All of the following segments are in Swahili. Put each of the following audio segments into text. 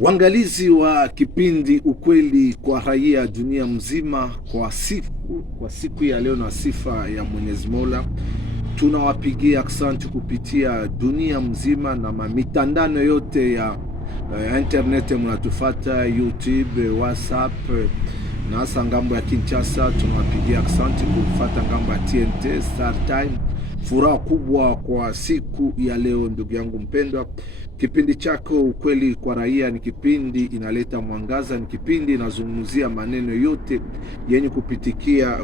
Waangalizi wa kipindi Ukweli kwa Raia dunia mzima, kwa siku ya leo na sifa ya Mwenyezi Mola, tunawapigia asante kupitia dunia mzima na mitandao yote ya internet. Mnatufata YouTube, WhatsApp na hasa ngambo ya Kinshasa. Tunawapigia asante kufuata ngambo ya TNT, Star Time. Furaha kubwa kwa siku ya leo, ndugu yangu mpendwa. Kipindi chako Ukweli kwa Raia ni kipindi inaleta mwangaza, ni kipindi inazungumzia maneno yote yenye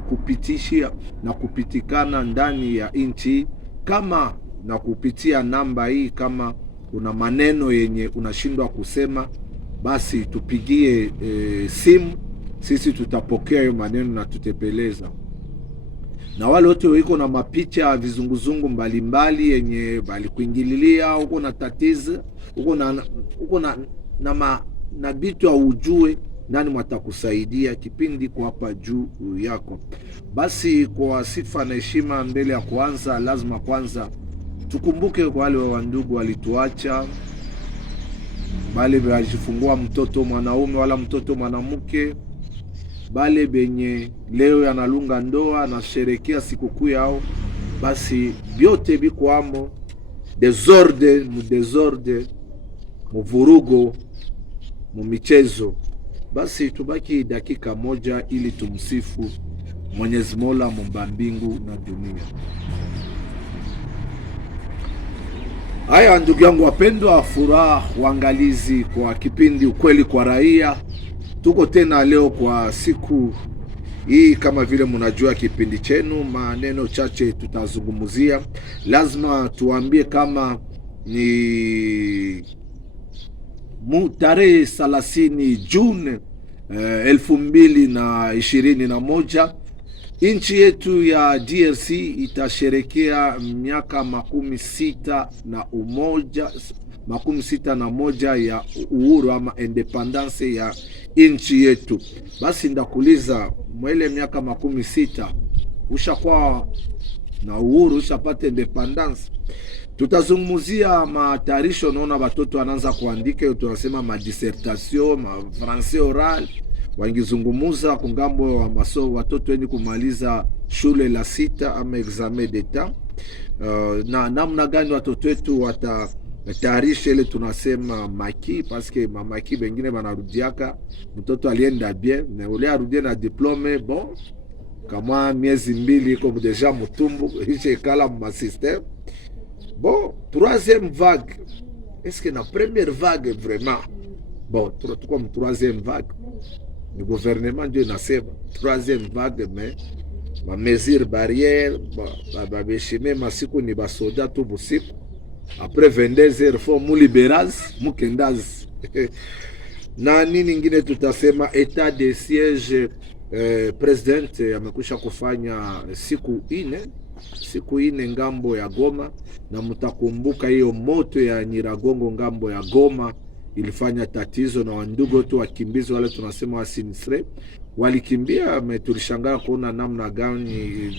kupitishia na kupitikana ndani ya nchi. Kama na kupitia namba hii, kama una maneno yenye unashindwa kusema, basi tupigie simu, sisi tutapokea hiyo maneno na tutepeleza. Na wale wote wiko na mapicha vizunguzungu mbalimbali yenye bali kuingililia, uko na tatizo, uko na bitu au ujue nani mtakusaidia, kipindi kwa hapa juu yako. Basi kwa sifa na heshima, mbele ya kuanza, lazima kwanza tukumbuke kwa wale wa ndugu walituacha, bali wajifungua mtoto mwanaume wala mtoto mwanamke, bale benye leo yanalunga ndoa na sherekea sikukuu yao. Basi byote bikwamo desorde muvurugo mu michezo. Basi tubaki dakika moja ili tumsifu Mwenyezi Mola muumba mbingu na dunia. Haya ndugu yangu wapendwa, furaha waangalizi kwa kipindi Ukweli kwa Raia. Tuko tena leo kwa siku hii, kama vile mnajua kipindi chenu, maneno chache tutazungumzia. Lazima tuambie kama ni tarehe 30 Juni 2021 nchi yetu ya DRC itasherekea miaka 61 ya uhuru ama independence ya nchi yetu. Basi ndakuuliza, mwele miaka 60 ushakuwa na uhuru, ushapata independence? Tutazungumzia matayarisho. Naona watoto wanaanza kuandika hiyo tunasema ma dissertation, ma français oral, wangizungumuza kungambo wa watoto wenye kumaliza shule la 6 ama examen d'etat. Na namna gani watoto wetu watatayarisha ile tunasema maki, paske mamaki bengine banarudiaka mtoto alienda bien na ule arudie na diplome, bon kama miezi 2 iko deja mutumbu ishe kala ma système. Bon, troisième vague, est-ce que la première vague vraiment, bon, tuko mu troisième vague, le gouvernement ndio nasema troisième vague, mais ma mesure barrière babeshime masiku ni basoda tu busiku, après 22h faut mu liberaz mukendaz na nini ngine tutasema état de siège. President amekusha kufanya siku ine ngambo ya Goma, na mtakumbuka hiyo moto ya Nyiragongo ngambo ya Goma ilifanya tatizo, na wandugu tu wakimbizi wale tunasema wasinistre walikimbia. Tulishangaa kuona namna gani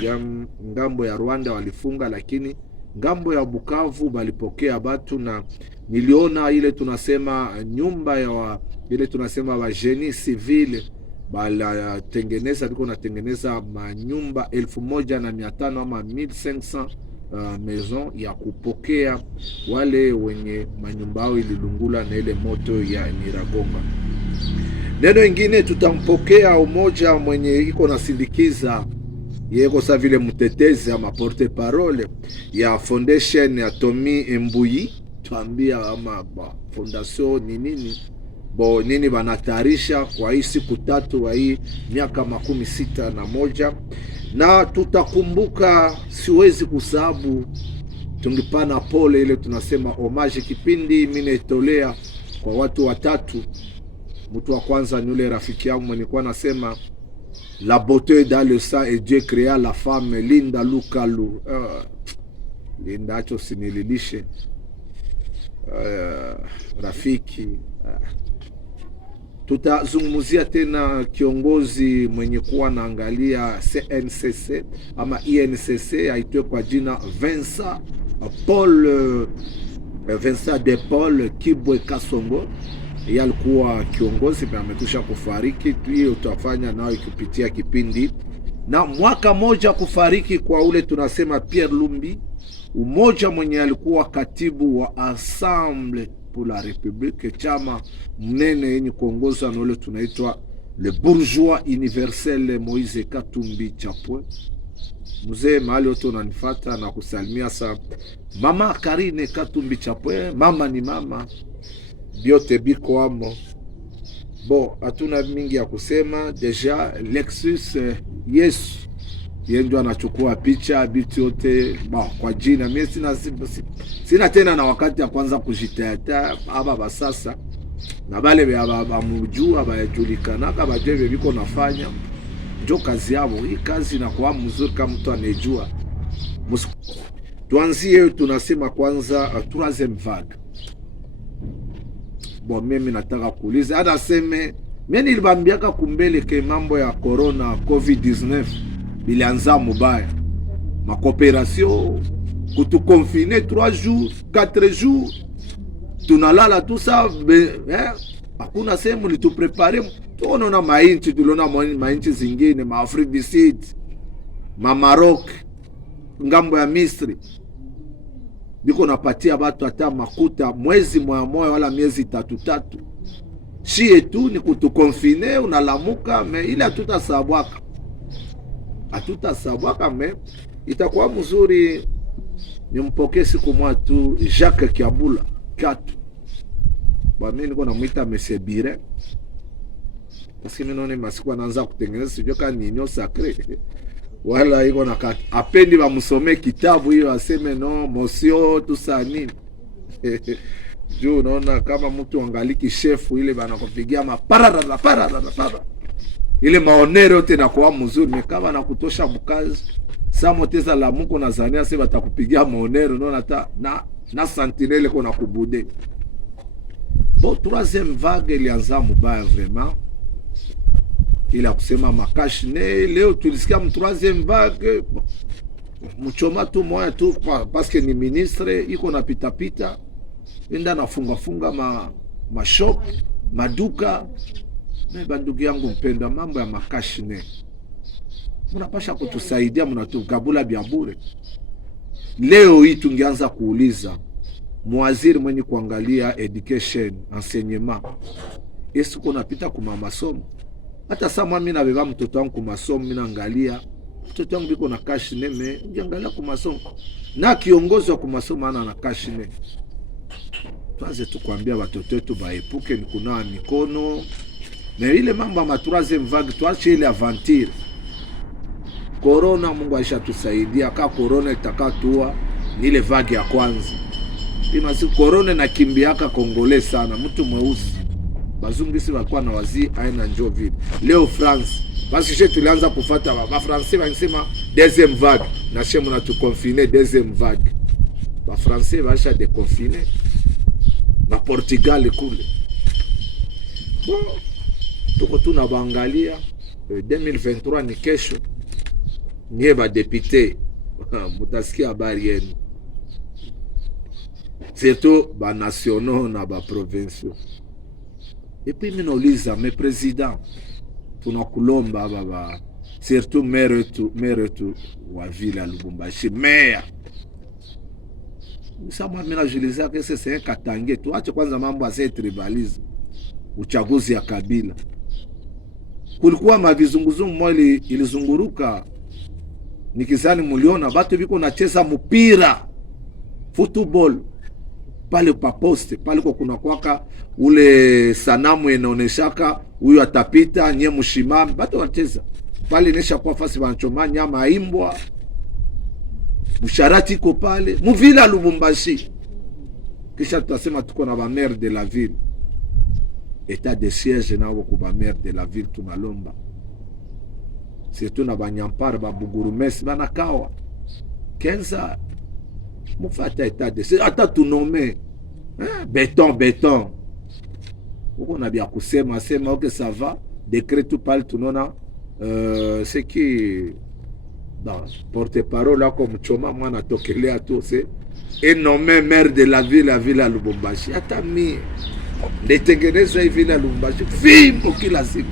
ngambo ya Rwanda walifunga, lakini ngambo ya Bukavu balipokea batu, na niliona ile tunasema nyumba ya ile tunasema wa génie civil bala tengeneza, liko natengeneza manyumba 1500 ama 1500 maison ya kupokea wale wenye manyumba yao ililungula na ile moto ya Nyiragongo. Neno ingine, tutampokea umoja mwenye iko nasindikiza yeko sa vile mtetezi ama porte parole ya foundation ya Tommy Mbuyi, tuambia ama fondation ni nini, bo nini banatayarisha kwa hii siku tatu wa hii miaka 61. Na tutakumbuka, siwezi kusahabu, tungipana pole ile tunasema homage. Kipindi mimi netolea kwa watu watatu. Mtu wa kwanza ni ule rafiki yangu mwenye kwa nasema la beauté dans le sang et Dieu créa la femme, Linda Lukalu. Linda acho sinililishe rafiki. Tutazungumzia tena kiongozi mwenye kuwa naangalia CNCC ama INCC, aitwe kwa jina Vincent de Paul Kibwe Kasongo. yeye alikuwa kiongozi na amekusha kufariki. Hiyo tutafanya nao ikipitia kipindi na mwaka moja kufariki kwa ule tunasema Pierre Lumbi, umoja mwenye alikuwa katibu wa Assemble pour la République, chama mnene yenye kuongozwa na ule tunaitwa le bourgeois universel Moise Katumbi Chapwe. Mzee mahali wote unanifata na kusalimia sa mama Karine Katumbi Chapwe, mama ni mama, biote biko amo. Bo, hatuna mingi ya kusema. Deja Lexus Yesu yendo anachukua picha bitu yote kwa jina. Mimi sina tena na wakati ya kwanza kujitetea aba basasa na bale bamujua bajulikana kama bajeve biko nafanya njo kazi yao. Hii kazi inakuwa mzuri kama mtu anejua. Tuanzie tunasema kwanza troisième vague. Bon, mimi nataka kuuliza hata seme mimi nilibambiaka kumbele ke mambo ya corona COVID-19 bilianza mubaya. Ma coopération kutu confiner 3 jours 4 jours tunalala tout ça hakuna sehemu li tuprepare. Tunaona mainchi, tuliona mainchi zingine ma Afrique du Sud, ma Maroc, ngambo ya Misri biko napatia batu hata makuta mwezi moya wala miezi 3. Shie tu ni kutukonfine, unalamuka me ile hatutasabwaka me itakuwa mzuri. Nimpokee siku mwa tu Jacques Kiabula Katu. Ba mimi niko namuita Monsieur Bire. Parce que mimi masiku anaanza kutengeneza sijui kama ni nyo sacré. Wala iko na apendi ba musome kitabu hiyo aseme no mosio tu sani. Juu unaona kama mtu angaliki shefu ile bana kupigia para. Ile maonero yote na kwa mzuri mekaba na kutosha mkazi. Samo teza la muko na zania sema batakupigia maonero unaona hata na sentinelle kona kubude. Bon, troisième vague ilianza mubaya vraiment. Ila kusema makashne leo tulisikia troisième vague. Mchoma tu moya tu parce que ni ministre iko na pita enda nafunga ma shop maduka. Na bandugu yangu mpenda, mambo ya makashne mnapasha kutusaidia, mnatukabula bya bure. Leo hii tungeanza kuuliza mwaziri mwenye kuangalia education enseignement, esi kuna pita kuma masomo. Hata sama mimi nabeba mtoto wangu kuma masomo, mimi naangalia mtoto wangu biko na kashne me ngiangalia kuma masomo na kiongozi wa kuma masomo ana na kashne. Tuanze tukwambia watoto wetu baepuke ni kunawa mikono. Na ile mambo ya troisième vague tuache ile aventure. Corona Mungu aisha tusaidia, ka corona itakatua ni ile vague ya kwanza. Imasi corona na kimbiaka Kongole sana, mtu mweusi. Bazungu si walikuwa na wazi aina njoo vile. Leo France, basi she tulianza kufuata ba Français wanasema deuxième vague, na shemu na tukonfiner deuxième vague. Ba Français baisha déconfiner. Ba Portugal kule. Bon, tuko tunabangalia 2023 ni kesho. Nye ba député mutasikia habari yenu. Surtout ba nationaux na ba provinciaux. Et puis minauliza me président tunakulomba baba surtout maire tu wa ville ya Lubumbashi maire. Sama mimi najuliza que c'est un katange. Tuache kwanza mambo ya tribalisme. Uchaguzi ya kabila. Kulikuwa mavizunguzungu moja ilizunguruka. Nikizani muliona batu biko nacheza mpira football pale pa poste pale kwa kuna kwaka ule sanamu inaoneshaka huyu atapita nye mshimami batu wanacheza pale, nesha kwa fasi wanachoma nyama imbwa msharati iko pale muvila Lubumbashi. Kisha tutasema tuko na ba maire de la ville, état de siège na wako ba maire de la ville tunalomba. Surtout na banyampara ba bugurumesi banakawa kenza mufata état de siège ata tunome béton uko na bia kusema sema ok ça va décret tout parle tunona c'est qui dans porte-parole là comme choma mwana tokelea tu c'est et nommé maire de la ville à Lubumbashi ata mi ndetengeneza hivi na Lubumbashi fimbo kila siku.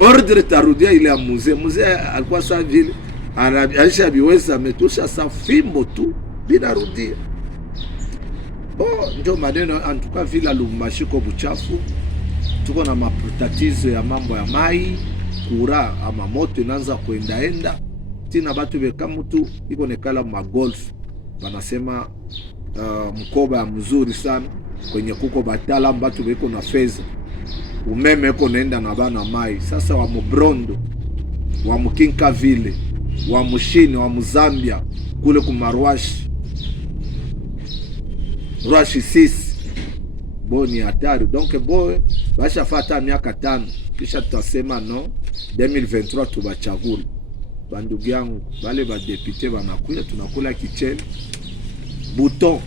Ordre tarudia ile ya mzee alikuwa saa vile anaisha biweza ametosha sa fimbo tu binarudia. Ndio maneno antuka vila Lubumbashi kwa buchafu. Tuko na matatizo ya mambo ya mai, kura ama moto inaanza kuendaenda. Tina batu beka mtu iko nekala magolf. Wanasema mkoba ya mzuri sana kwenye kuko batala batu beko na feza. Umeme iko naenda na bana mai. Sasa wa Mubrondo, wa Mukinka vile, wa Mushini, wa Muzambia kule kumarwashi. Rwashi 6 boni hatari. Donc basha fata miaka 5 kisha tutasema no 2023 tubachagula. Bandugu yangu wale ba député banakuya tunakula kichele. Bouton.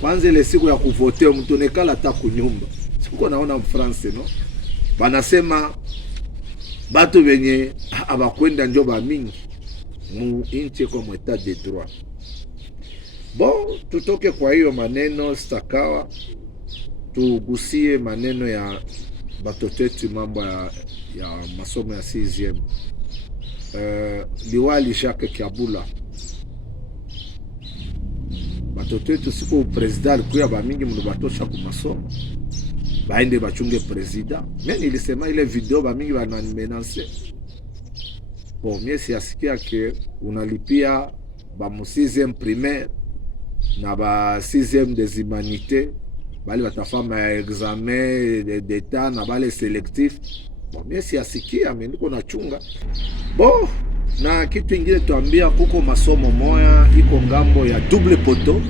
Kwanza ile siku ya kuvotea mtu nekala hata kunyumba. Siko naona mfrance no. Banasema batu benye abakwenda njo ba mingi mu inchi kwa etat de droit. Tutoke kwa hiyo maneno stakawa, tugusie maneno ya batotetu mambo ya masomo ya 6e. Liwali Jacques Kiabula batotetu siku president alikuya ba mingi mno batosha ku masomo baende bachunge president. Mimi nilisema ile video ba mingi bananimenace. Mimi siasikia ke unalipia ba mu 6e primaire na ba 6e des humanités bali batafanya ya examen d'état na bale selectif. Mimi siasikia, mimi niko nachunga. Na kitu ingine tuambia kuko masomo moya iko ngambo ya double poto.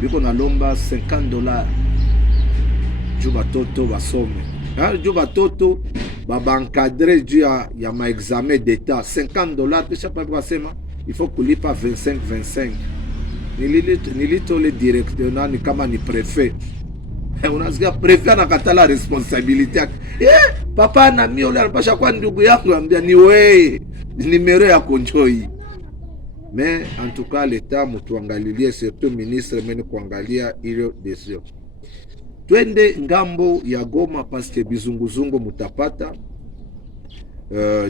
Biko na lomba $50 juu batoto basome. Juu batoto baba encadrer juu ya ma examen d'état $50 kisha pa basema il faut kulipa 25. Nilito le directeur nani kama ni prefet. Unasikia prefet anakatala responsabilité yake. Papa na mimi yule anapasha kwa ndugu yangu ambia ni wewe numero ya konjoi. Mais en tout cas l'état mutuangalilie surtout ministre meni kuangalia ile desio. Twende ngambo ya Goma paske bizunguzungu mutapata.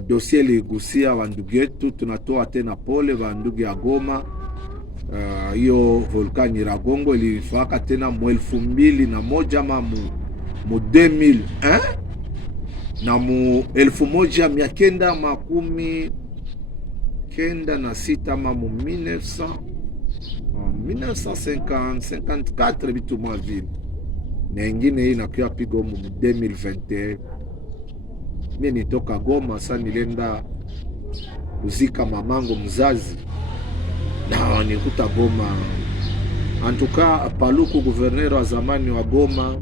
Dossier ligusia wandugu yetu, tunatoa tena pole wandugu ya Goma. Hiyo volkani Nyiragongo ilifaka tena mu 2001 ama mu 2000 na mu 1996 ama mu 1954 bitu mwa vile. Na ingine hii nakuya pigo mu 2021. Mimi nitoka Goma sasa nilenda kuzika mamangu mzazi. Na nikuta Goma. Antuka Paluku gouverneur wa zamani wa Goma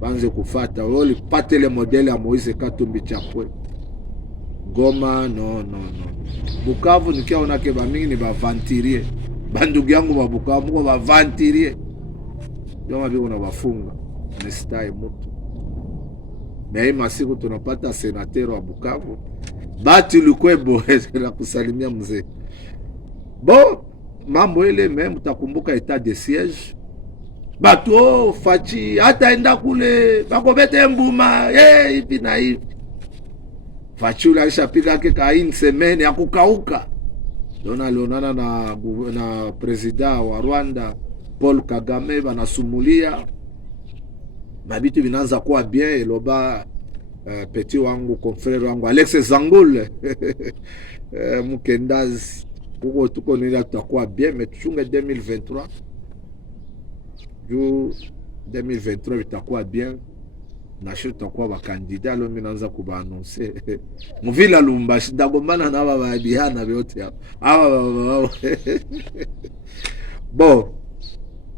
banze kufata wali patele modele ya Moise Katumbi Chapwe. Goma no. Bukavu nikiona ke ba mingi ni ba venturier. Bandugu yangu ba Bukavu ko ba venturier. Ndio mabiko na wafunga. Nestai mtu. Mei masiku tunapata senateur wa Bukavu. Bati Lukwebo na kusalimia mzee. Mambo ile meme mtakumbuka etat de siège. Batu Fachi hata enda kule bakobete mbuma hivi na hivi. Fachi ule alishapiga yake ka une semaine ya kukauka. Alionana na president wa Rwanda Paul Kagame banasumulia. Mabitu vinaanza kuwa bien eloba petit wangu confrère wangu Alex Zangule Mukendazi kuko tuko nila tutakuwa bien mais tuchunge 2023 juu 2023 itakuwa bien na sio tutakuwa ba candidat leo mimi naanza kuba annoncer muvila Lubumbashi ndagombana na baba bihana yote hapa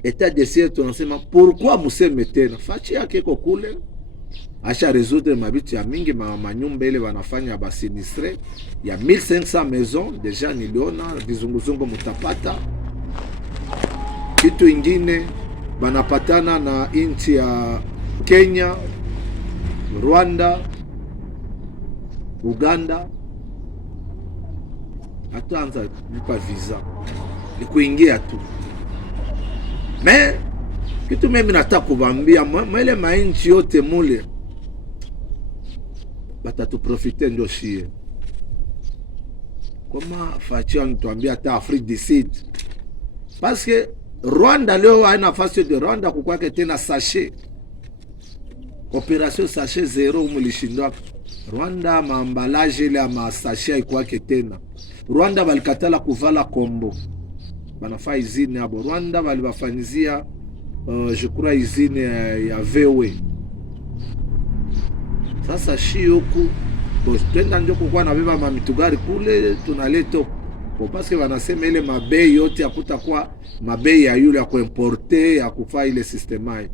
etat de siège tunasema pourquoi museme tena Fachi yake iko kule asha résoudre mabitu ya mingi manyumba ile wanafanya ba sinistre ya 1500 maisons déjà niliona vizunguzungu mutapata. Kitu ingine banapatana na inchi ya Kenya, Rwanda, Uganda. Ataanza kulipa visa ni kuingia tu. Me kitu mimi nataka kubambia mwele mainchi yote mule batatuprofite ndio shie. Kama Fachi anituambia hata Afrique du Sud. Parce que Rwanda leo haina nafasi de Rwanda kukwake tena sachet. Operation sachet zero mulishindwa. Rwanda maambalaje ile ama sachet ikwake tena. Rwanda balikatala kuvala kombo. Banafaa izine abo. Rwanda balibafanyizia je crois izine ya VW. Sasa shi huku twenda njo kukuwa nabeba mamitugari kule tunaleto parce que wanasema ile mabei yote yakutakuwa mabei ya yule ya kuimporte ya kufaa ile systemai.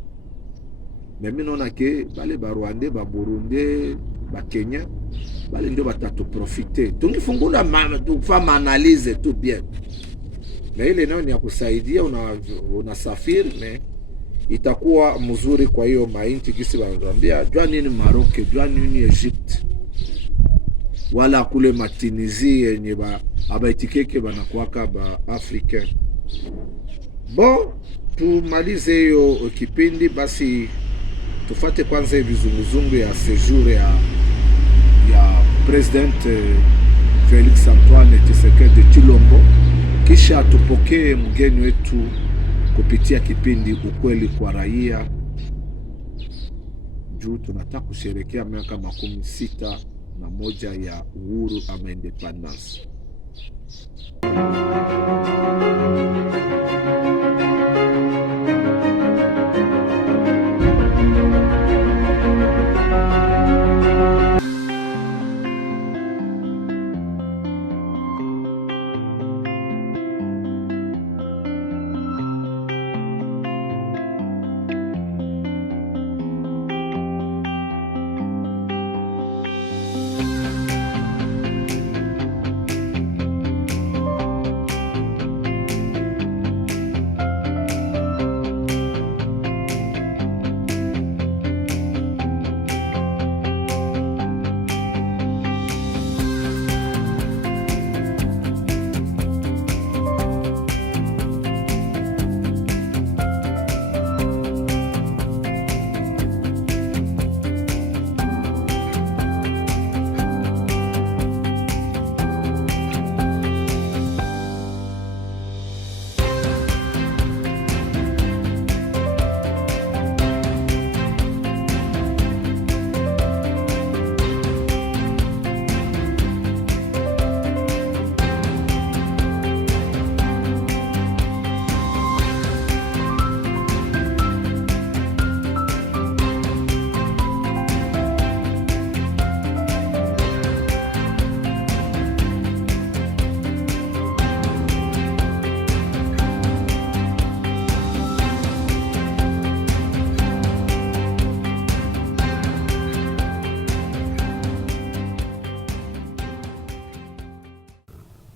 Mimi naona ke bale ba Rwanda ba Burundi ba Kenya bale ndio batatu profiter. Tungifungula tufanya analyse tout bien. Na ile nayo ni ya kusaidia unasafiri na itakuwa mzuri. Kwa hiyo mainchi kisi wanatuambia jua nini Maroc, jua nini Egypt, wala kule matinizi yenye abaitikeke banakuwaka ba Africain. Bon, tumalize hiyo kipindi basi, tufate kwanza vizunguzungu ya séjour ya President Felix Antoine Tshisekedi Tshilombo, kisha tupokee mgeni wetu kupitia kipindi Ukweli kwa Raia, juu tunataka kusherehekea miaka 61 ya uhuru ama independence.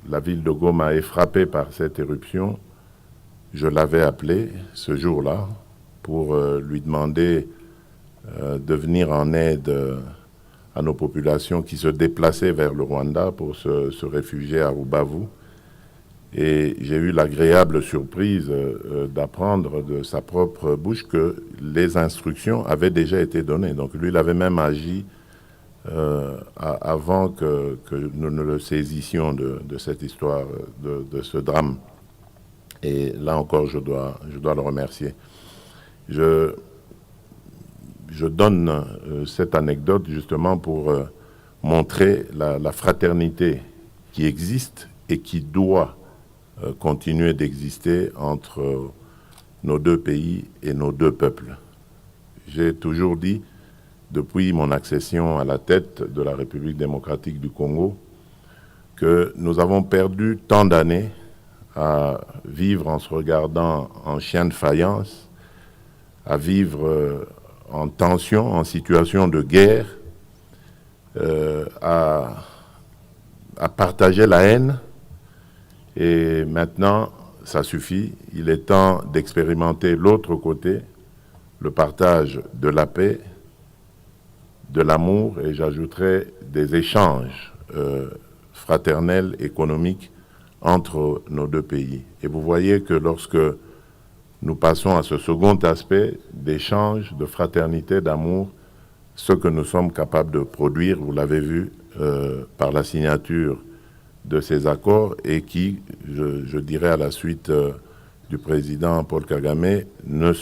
La ville de Goma est frappée par cette éruption. Je l'avais appelé ce jour-là pour lui demander de venir en aide à nos populations qui se déplaçaient vers le Rwanda pour se réfugier à Rubavu. Et j'ai eu l'agréable surprise d'apprendre de sa propre bouche que les instructions avaient déjà été données. Donc lui, il avait même agi avant que nous ne le saisissions de cette histoire, de ce drame. Et là encore, je dois le remercier. Je donne cette anecdote justement pour montrer la fraternité qui existe et qui doit continuer d'exister entre nos deux pays et nos deux peuples. J'ai toujours dit, depuis mon accession à la tête de la République démocratique du Congo, que nous avons perdu tant d'années à vivre en se regardant en chien de faïence, à vivre en tension, en situation de guerre, à partager la haine. Et maintenant, ça suffit. Il est temps d'expérimenter l'autre côté, le partage de la paix, de l'amour, et j'ajouterai des échanges fraternels, économiques entre nos deux pays. Et vous voyez que lorsque nous passons à ce second aspect d'échange, de fraternité, d'amour, ce que nous sommes capables de produire, vous l'avez vu, par la signature de ces accords et qui, je dirais à la suite du président Paul Kagame, ne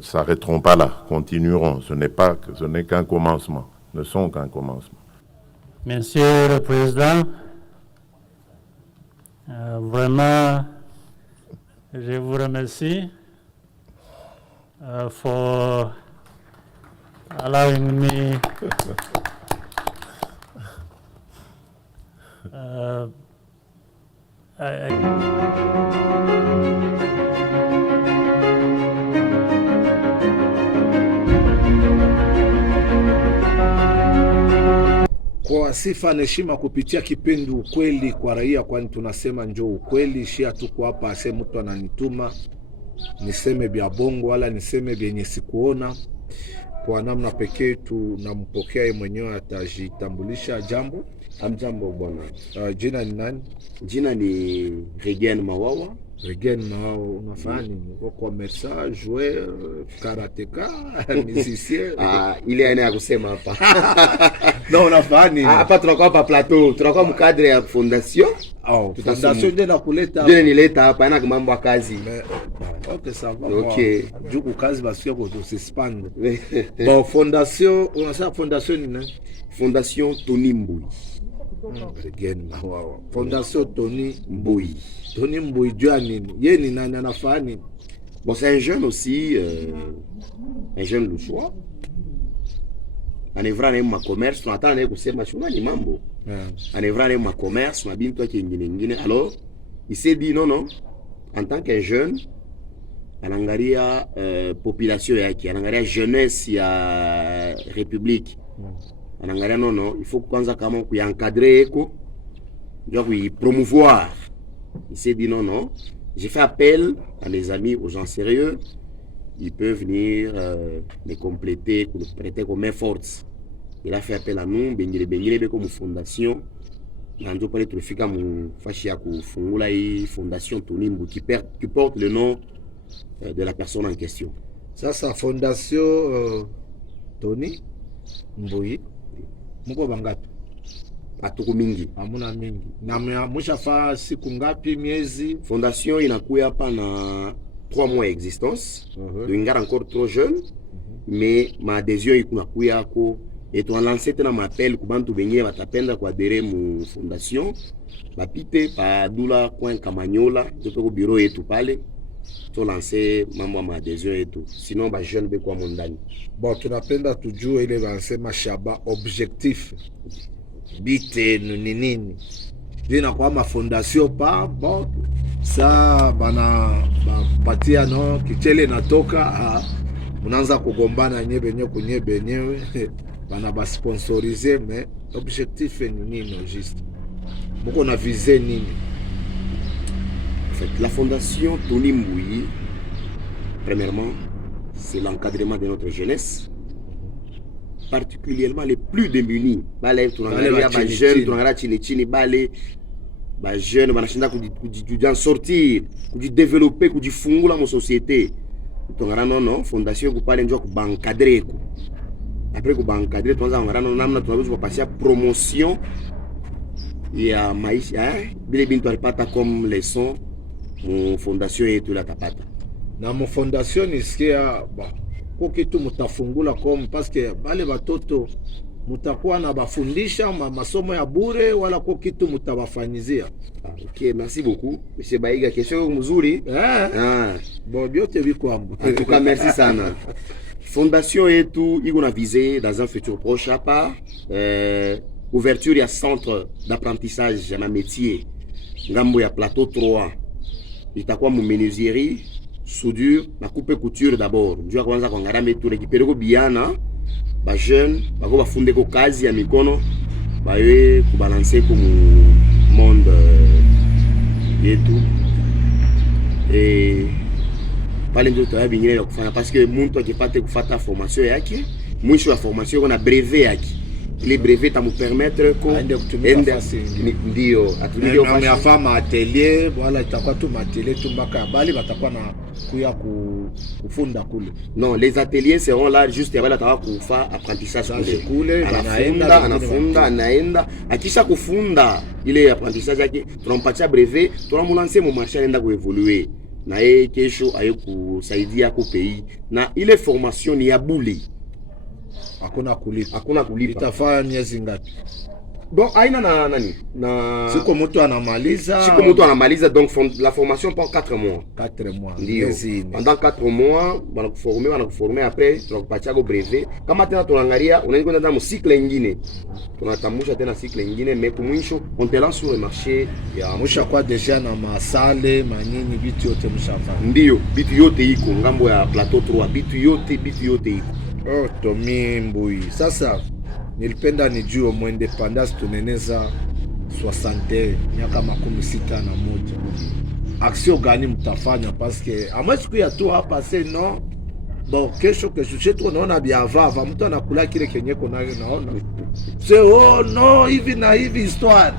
s'arrêteront pas là, continueront. Ce n'est qu'un commencement, ne sont qu'un commencement. Monsieur le Président, vraiment, je vous remercie for allowing me kwa sifa na heshima kupitia kipindi ukweli kwa raia, kwani tunasema njoo ukweli. Shia tuko hapa ase mtu ananituma niseme bya bongo wala niseme byenye sikuona. Kwa namna pekee tunampokea yeye mwenyewe, atajitambulisha. Jambo. Amjambo bwana. Jina ni nani? Jina ni Regen Mawawa. Regen Mawawa, unafanya nini? Uko commerçant, joueur, karateka, musicien? Ile aina ya kusema hapa. No, unafanya nini? Hapa tunakuwa hapa plateau, tunakuwa mkadre ya fondation. Fondation ndio nakuleta. Ndio nileta hapa, ina mambo ya kazi. Okay, ça va. Okay. Juku kazi basi yako tusispande. Bon, fondation, unasema fondation ni nani? Fondation Tony Mbui. Regen Mawawa. Fondation Tony Mbui. Tony Mbui jua nini? Yeye ni nani, anafanya nini? Bon, c'est un jeune aussi, un jeune louchois. Anevra na ma commerce, tunataka naye kusema shuna ni mambo. Anevra na ma commerce, na bintu yake nyingine. Alors, il s'est dit non, en tant que jeune, anangalia population yake, anangalia jeunesse ya République. Anangalia non, il faut kwanza kama kuencadrer eko, ndio promouvoir. Il s'est dit non, j'ai fait appel à mes amis, aux gens sérieux. Ils peuvent venir me compléter, me prêter comme main forte. Il a fait appel à nous, Bengile comme fondation. Nando pale tulifika mu fashi ya kufungula hii fondation Tony Mbui qui porte le nom de la personne en question. Sasa fondation Tony Mbui mko bangapi? Hatuko mingi. Hamuna mingi. Na mshafa siku ngapi, miezi? Fondation inakuya hapa na 3 mois d'existence. Donc encore trop jeune, mais ma adhésion ikunakuya yako et on lancé tena m'appel ku bantu benye batapenda kwa adhérer mu fondation. Bapite pa dula coin Kamanyola, depuis au bureau yetu pale. To lancé mambo ma adhésion yetu. Sinon ba jeune be kwa mondani. Bon, tunapenda tujue ile wanasema shaba objectif. Bite ni nini? Dina kwa ma fondation pa bon sa bana patia no kichele natoka mnaanza kugombana nyebe nyewe bana ba sponsoriser, mais objectif ni nini juste? Mko na viser nini? En fait, la fondation Tony Mbui, premièrement, c'est l'encadrement de notre jeunesse, particulièrement les plus démunis. Bale tunangalia ba jeunes, tunangalia chini bale ba jeunes banashinda kujijan sortir, kujidévelopper, kujifungula mu société. Tunangalia non, fondation kupale ndio kubancadrer ko. Après kubancadrer tunaanza kuangalia namna tunaweza kupassia promotion ya maisha bile bintu alipata comme leçon mu fondation yetu la tapata. Na mu fondation nisikia kwa kitu mutafungula comme parce que bale batoto mutakuwa na bafundisha masomo ya bure wala kwa kitu mutabafanyizia? OK, merci beaucoup monsieur Baiga, question mzuri. Bon, biote biko ambo. En tout cas, merci sana. Fondation yetu iko na visée dans un futur proche à part ouverture ya centre d'apprentissage na métier ngambo ya plateau 3. Itakuwa mu menuiserie, soudure na coupe couture d'abord. Ndio kwanza kuangalia metu récupérer ko biana ba jeune bako bafunde ko kazi ya mikono baye kubalancer ko monde yetu et pale ndio tutabingine ya kufanya parce que muntu akipate kufata formation yake, mwisho wa formation kuna brevet yake ile brevet tamupermettre ko aende kutumika fasi ingine. Ndio atumike fasi ya fama atelier wala itakuwa tu atelier tu mpaka bali batakuwa na kuya kufunda kule. Non, les ateliers seront là juste wala tawa kufa apprentissage kule, anafunga anaenda akisha kufunda ile apprentissage yake tunampatia brevet, tunamulancer mu marché anaenda kuevoluer na yeye kesho aye kusaidia ku pays, na ile formation ni ya bule, hakuna kulipa. Itafanya miezi ngapi? Bon, aina na nani na siko mtu anamaliza, donc la formation prend 4 mois. 4 mois ndio pendant 4 mois wanakuformer après tunakupatia go brevet. Kama tena tunaangalia unaenda kwenda mu cycle nyingine, tunatambusha tena cycle nyingine, mais pour mwisho on te lance sur le marché ya mwisho kwa deja na masale manini vitu yote mshafanya. Ndio vitu yote iko ngambo ya plateau 3, vitu yote iko. Oh, Tomi Mbui, sasa nilipenda nijue mwendepandasi tuneneza 60 miaka 61. Aksio gani mtafanya? Paske amwezi kuya tu hapa se no bon kesho chetu unaona biavava mtu anakula kile kenyeko naona se oh no hivi na hivi histoire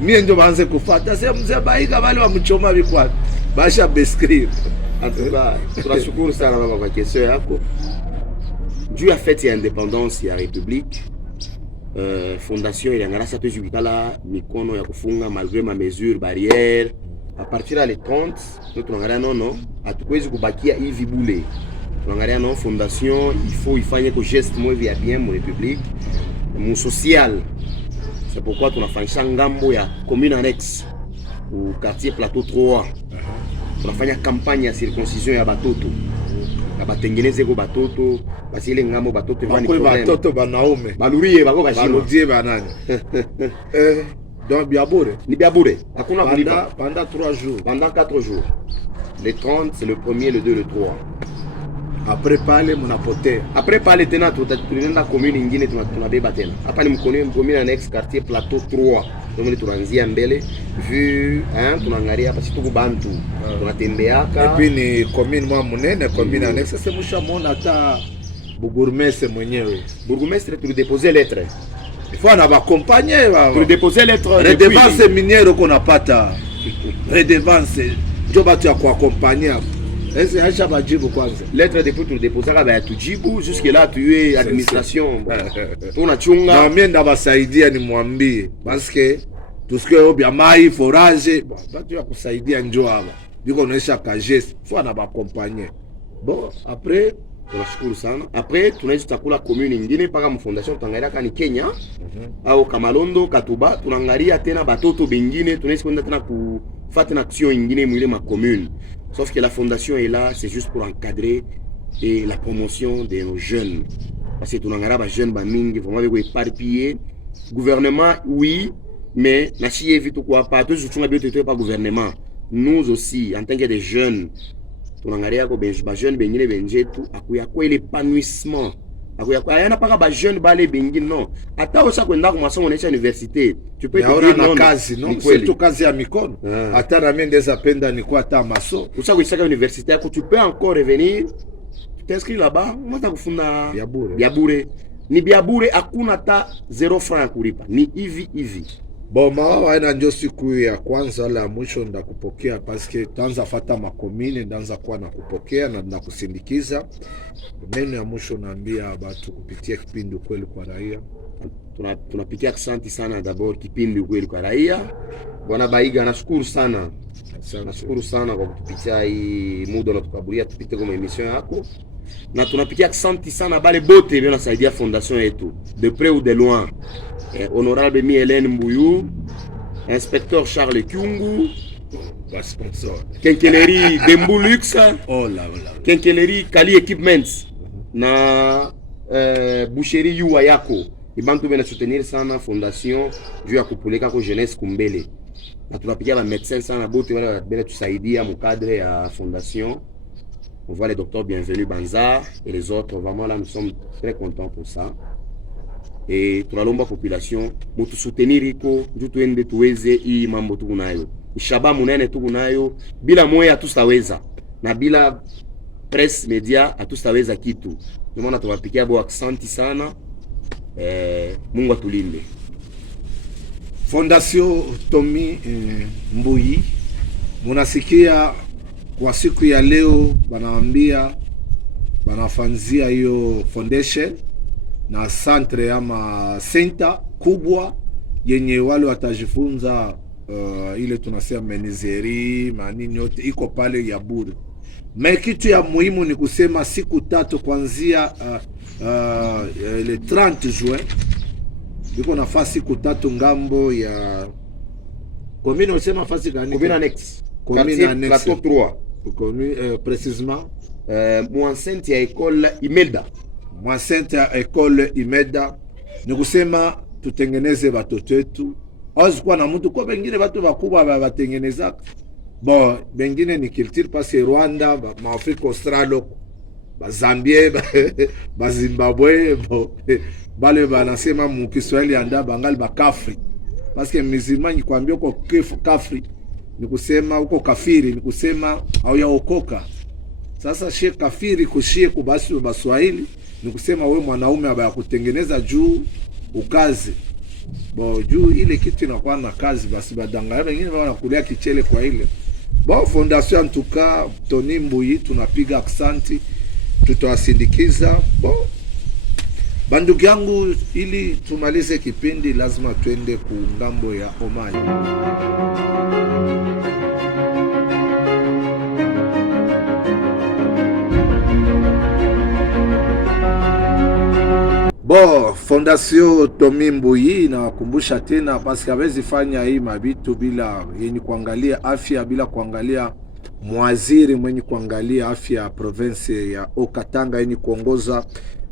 mie ndio baanze kufuata se mzee Bahiga wale wa mchoma bikwa basha bescrire. Atuka tunashukuru sana baba kwa question yako juu ya fête ya indépendance ya République. Fondation iliangalia tu jukala mikono ya kufunga malgré ma mesure barrière à partir à les 30 tunaangalia non hatuwezi kubakia hivi bule, tunaangalia non fondation il faut ifanye ko geste moi via bien mon République mon social. C'est pourquoi tunafanyisha ngambo ya commune annexe au quartier plateau 3 tunafanya campagne ya circoncision ya batoto na batengeneze ko batoto basi ile ngambo batoto vani kwa batoto banaume balurie bako bashima barudie banani donc biabure ni biabure hakuna kulipa pendant 3 jours, pendant 4 jours. Le 30 c'est le premier, le 2, le 3. Après pale mnapotea. Après pale tena tunaenda commune nyingine tunabeba tena. Hapa ni commune annexe quartier plateau 3. Ndio tunaanzia mbele vu tunaangalia hapa situ kubantu. Tunatembeaka. Et puis ni commune mwa munene commune annexe sasa mshamona hata Bourgmestre mwenyewe. Bourgmestre tulideposer lettre. Il faut na accompagner baba. Tulideposer lettre. Redevance minière qu'on napata. Redevance ndio batu ya kuaccompagner. Ese acha bajibu kwanza. Lettre depuis tulidepozaka ba tujibu jusque là tuwe administration. Tunachunga. Na mimi ndabasaidia nimwambie parce que tout ce que obia mai forage batu ya kusaidia njoo hapa. Biko onesha kajes faut na accompagner. Bon après tunashukuru sana. Après tunaweza takula commune nyingine paka mfondation tuangalia kani Kenya au Kamalondo, Katuba, tunaangalia tena batoto bengine tunaweza kwenda tena kufuata action nyingine mwile ma commune. Sauf que la fondation est là, c'est juste pour encadrer et la promotion de nos jeunes. Parce que tunaangalia ba jeunes ba mingi vraiment beko éparpillé. Gouvernement oui, mais na chier vite quoi pas tous tunga biote pas gouvernement. Nous aussi en tant que des jeunes tunaangalia ko ba jeunes bengine benjetu akuya kwa ile épanouissement. Akuya kwa yana paka ba jeunes bale bengine non. Hata osa kwenda kwa masomo na université. Tu peux te na kazi non, c'est tout kazi ya mikono. Hata na mimi ndeza penda ni kwa hata maso. Usa kuisaka université yako tu peux encore revenir. Tu t'inscris là-bas, mwata kufunda biabure. Ni biabure hakuna hata 0 franc kulipa. Ni hivi. Bon, mawa ina ndio siku ya kwanza la mwisho ndakupokea parce que tanza fata makomine ndanza kuwa na kupokea na ndakusindikiza. Neno ya mwisho naambia watu kupitia kipindi Ukweli kwa Raia. Tunapitia asante sana d'abord kipindi Ukweli kwa Raia. Bwana Bahiga nashukuru sana. Nashukuru sana kwa kutupitia hii muda na tukaburia tupite kwa emission yako. Na tunapitia asante sana bale bote bwana saidia fondation yetu de près ou de loin. Honorable Hélène Mbuyu, inspecteur Charles Kyungu, sponsor Kenkeleri Dembulux, oh là. Kenkeleri Kali Equipments na boucherie Yuwa yako. Ibantu bena soutenir sana fondation juu ya kupuleka ko jeunesse kumbele. Na tunapigia ba médecins sana bote wala bena tusaidia mu cadre ya fondation. On voit le docteur Bienvenu Banza et les autres, vraiment là nous sommes très contents pour ça. Et tunalomba population mutu soutenir iko ndio tuende tuweze hii mambo tuko nayo. Ishaba munene tuko nayo bila moyo hatustaweza na bila press media hatustaweza kitu. Ndio maana tuwapikia bo accent sana Mungu atulinde. Fondation Tommy Mbuyi, munasikia kwa siku ya leo banaambia banafanzia hiyo foundation na centre ama center kubwa yenye wale watajifunza ile tunasema menizeri manini yote iko pale ya bure. Me kitu ya muhimu ni kusema siku 3 kuanzia le 30 juin biko nafasi siku 3 ngambo ya commune. Usema nafasi gani? Commune annexe. Commune annexe. Plateau 3. Commune précisément Mwansente ya école Imelda. Mwansente ya école Imelda. Ni kusema tutengeneze watoto wetu. Kwa na mtu kwa bengine watu wakubwa batengeneza. Bon, bengine ni culture parce Rwanda, ma Afrique Australo, ba Zambie, ba Zimbabwe, bon, bale banasema mu Kiswahili anda bangali ba kafri. Parce que musulman nikwambia uko kafri, ni kusema uko kafiri, ni kusema hauyaokoka. Sasa she kafiri kushie kubasi ba Swahili, ni kusema wewe mwanaume abaya kutengeneza juu ukazi. Bo juu ile kitu inakuwa na kazi basi badanga wengine wanakulia kichele kwa ile. Bon, fondation en tout cas Tony Mbuyi tunapiga aksanti, tutawasindikiza. Bon, bandugu yangu, ili tumalize kipindi lazima tuende ku ngambo ya Omani. Bon, Fondation Tommy Mbuyi inawakumbusha tena parce que hawezi fanya hii mabitu bila yenye kuangalia afya, bila kuangalia mwaziri mwenye kuangalia afya ya province ya Okatanga yenye kuongoza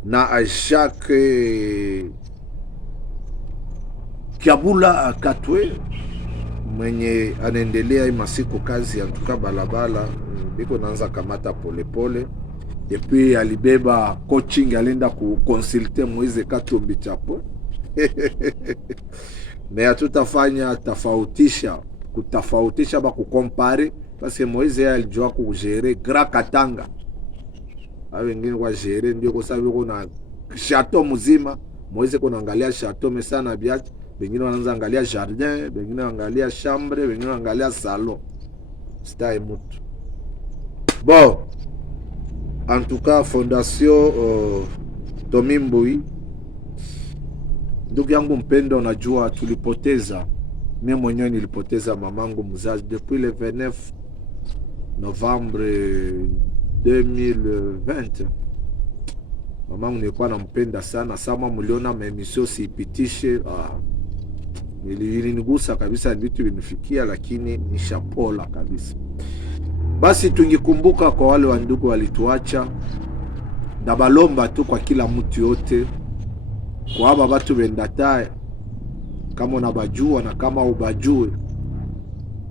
na Jacques Kiabula Katwe mwenye anaendelea hii masiku kazi ya tuka balabala biko naanza kamata polepole. Depuis alibeba coaching, alienda kuconsulter Moise Katumbi Chapo. Mais atutafanya kutafautisha ba kukompare parce que Moise alijua kugere Grand Katanga. Wengine kwa gere ndio kwa sababu kuna chateau mzima, Moise kuna angalia chateau mesana biachi, wengine wanaanza angalia jardin, wengine wanaangalia chambre, wengine wanaangalia salon. Stai mtu. Bon, en tout cas Fondation Tommy Mbuyi, ndugu yangu mpendo, najua tulipoteza, mimi mwenyewe nilipoteza mamangu mzazi depuis le 29 Novembre 2020. Mamangu nilikuwa nampenda sana. Sama mliona maemission siipitishe, ilinigusa kabisa, vitu vinifikia, lakini nishapola kabisa. Basi tungikumbuka kwa wale wa ndugu walituacha, na balomba tu kwa kila mtu yote, kwa haba batu bendatae, kama unabajua na kama ubajue,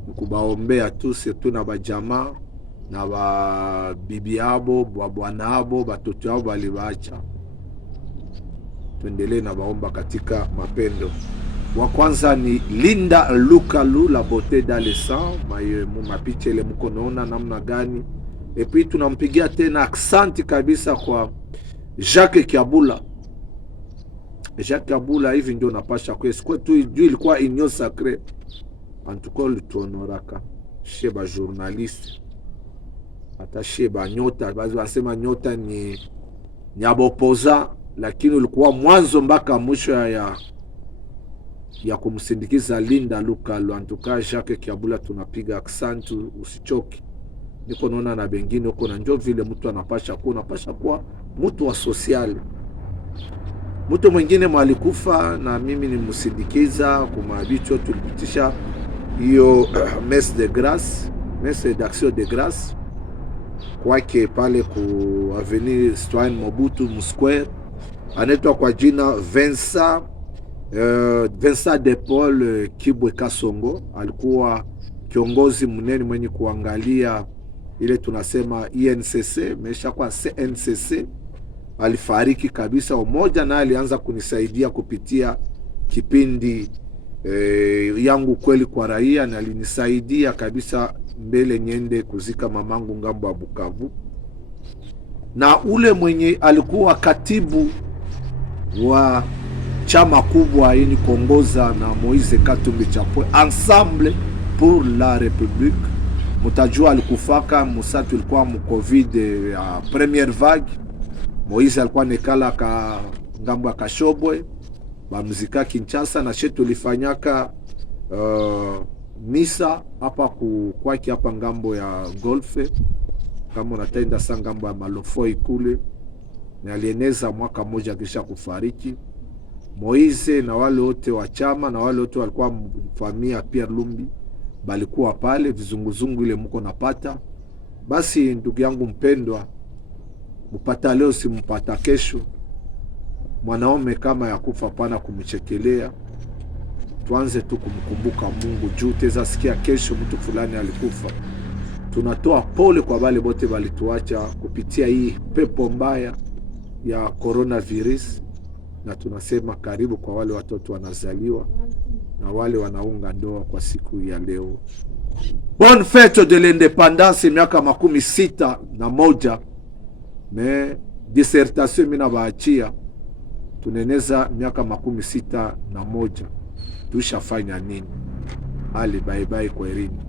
nikubaombea tu setu na bajama na ba bibi abo, bwana abo, batoto yao balibacha. Tuendelee na baomba katika mapendo. Wa kwanza ni Linda Lukalu, la beauté dans le sang, mapicha ile mko naona namna gani. Et puis tunampigia tena aksanti kabisa kwa Jacques Kiabula. Jacques Kiabula hivi ndio napasha kwa siku tu ilikuwa union sacrée. En tout cas lutonoraka sheba journaliste. Hata sheba nyota, baadhi wanasema nyota ni abopoza, lakini ulikuwa mwanzo mpaka mwisho ya kumsindikiza Linda Lukalu. En tout cas Jacques Kiabula tunapiga aksanti, usichoki. Niko naona na bengine uko na njoo vile mtu anapasha kuwa mtu wa social. Mtu mwingine mwalikufa na mimi ni msindikiza kumabicho, tulipitisha hiyo messe de grâce, messe d'action de grâce kwake pale ku avenue Citoyen Mobutu Musquare. Anaitwa kwa jina Vincent de Paul Kibwe Kasongo. Alikuwa kiongozi mnene mwenye kuangalia ile tunasema INCC, mesha kwa CNCC. Alifariki kabisa. Umoja na alianza kunisaidia kupitia kipindi yangu kweli kwa raia, na alinisaidia kabisa mbele nyende kuzika mamangu ngambo ya Bukavu. Na ule mwenye alikuwa katibu wa chama kubwa yenye kuongoza na Moise Katumbi Chapwe, Ensemble pour la République. Mutajua alikufaka musatu ilikuwa mu Covid ya première vague. Moise alikuwa nekala ka ngambo ya Kashobwe bamzika Kinshasa, na shetu tulifanyaka misa hapa kwaki hapa ngambo ya Golfe, kama unataenda sa ngambo ya Malofoi kule, na alieneza mwaka mmoja kisha kufariki. Moise na wale wote wa chama na wale wote walikuwa familia Pierre Lumbi balikuwa pale, vizunguzungu ile mko napata. Basi ndugu yangu mpendwa, mpata leo si mpata kesho. Mwanaume kama yakufa pana kumchekelea, tuanze tu kumkumbuka Mungu juu teza sikia kesho mtu fulani alikufa. Tunatoa pole kwa wale wote walituacha kupitia hii pepo mbaya ya coronavirus, na tunasema karibu kwa wale watoto wanazaliwa na wale wanaunga ndoa kwa siku ya leo. Bonne fête de l'indépendance, miaka 61. Me dissertation mina baachia tuneneza miaka 61. Tushafanya nini? Ali bye bye kwa Irini.